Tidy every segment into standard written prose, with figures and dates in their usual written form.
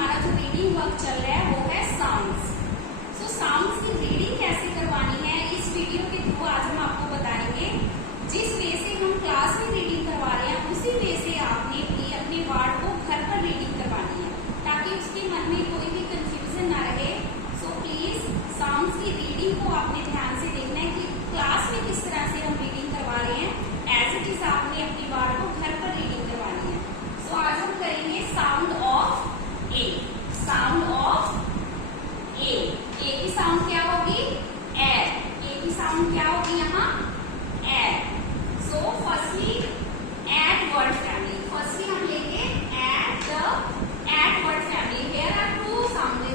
हमारा जो reading work चल रहा है वो है साउंड्स। सो साउंड्स की रीडिंग कैसे करवानी है इस वीडियो के थ्रू आज हम आपको बताएंगे। जिस वे से हम क्लास में रीडिंग करवा रहे हैं उसी वे से आपने भी अपने वर्ड को घर पर रीडिंग करवानी है ताकि उसके मन में कोई भी कंफ्यूजन ना रहे। सो प्लीज साउंड्स की रीडिंग को आपने ध्यान से देखना है कि क्लास में किस तरह से हम रीडिंग करवा रहे हैं। एज इट इज आपने अपनी वर्ड को घर पर रीडिंग करवानी है। सो आज हम करेंगे sound of A. Sound of A. A की साउंड क्या होगी? ए। ए की साउंड क्या होगी यहाँ? A. So firstly at word family. Firstly हम लेंगे at word family. Here are two sound.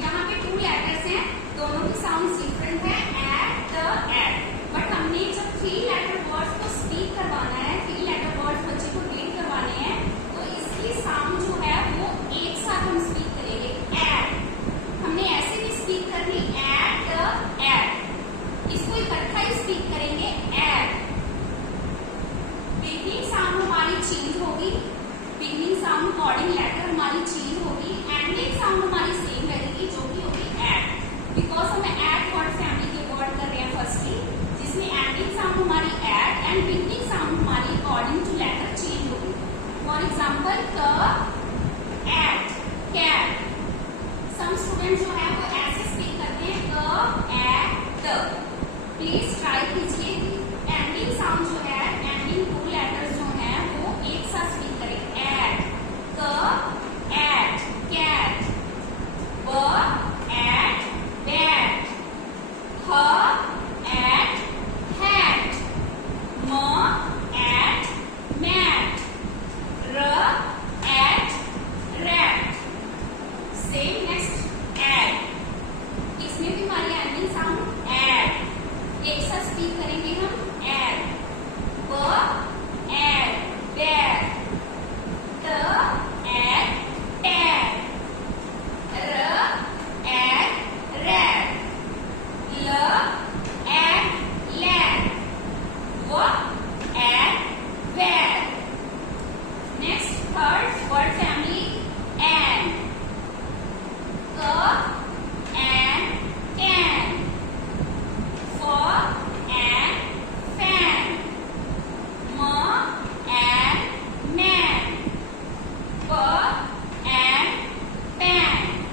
यहाँ पे टू लेटर्स हैं, दोनों की साउंड डिफरेंट है। एट बट हमने जब 3 लेटर वर्ड्स को स्पीक करवाना है, 3 लेटर वर्ड्स बच्चे को रीड करवाने हैं, तो इसकी साउंड जो है वो एक साथ हम स्पीक करेंगे। एट हमने ऐसे भी स्पीक करनी एट। इसको इकट्ठा ही स्पीक करेंगे एट। बिगनिंग साउंड हमारी चेंज होगी। बिगनिंग साउंड अकॉर्डिंग लेटर हमारी चेंज होगी। एंडिंग साउंड हमारी सेम